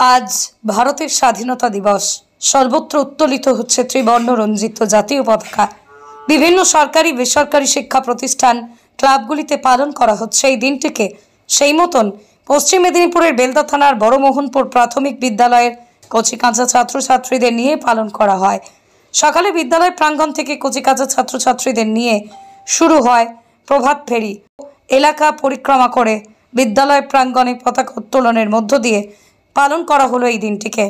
আজ ভারতের স্বাধীনতা দিবস। সর্বত্র উত্তোলিত হচ্ছে ত্রিবর্ণ রঞ্জিত জাতীয় পতাকা। বিভিন্ন সরকারি বেসরকারি শিক্ষা প্রতিষ্ঠান ক্লাবগুলিতে পালন করা হচ্ছে এই দিনটিকে। সেই মতন পশ্চিম মেদিনীপুরের বেলদা থানার বড়মোহনপুর প্রাথমিক বিদ্যালয়ের কচিকাঁচা ছাত্রছাত্রীদের নিয়ে পালন করা হয়। সকালে বিদ্যালয় প্রাঙ্গণ থেকে কচিকাঁচা ছাত্রছাত্রীদের নিয়ে শুরু হয় প্রভাত ফেরি। এলাকা পরিক্রমা করে বিদ্যালয় প্রাঙ্গণে পতাকা উত্তোলনের মধ্য দিয়ে পালন করা হলো এই দিনটিকে।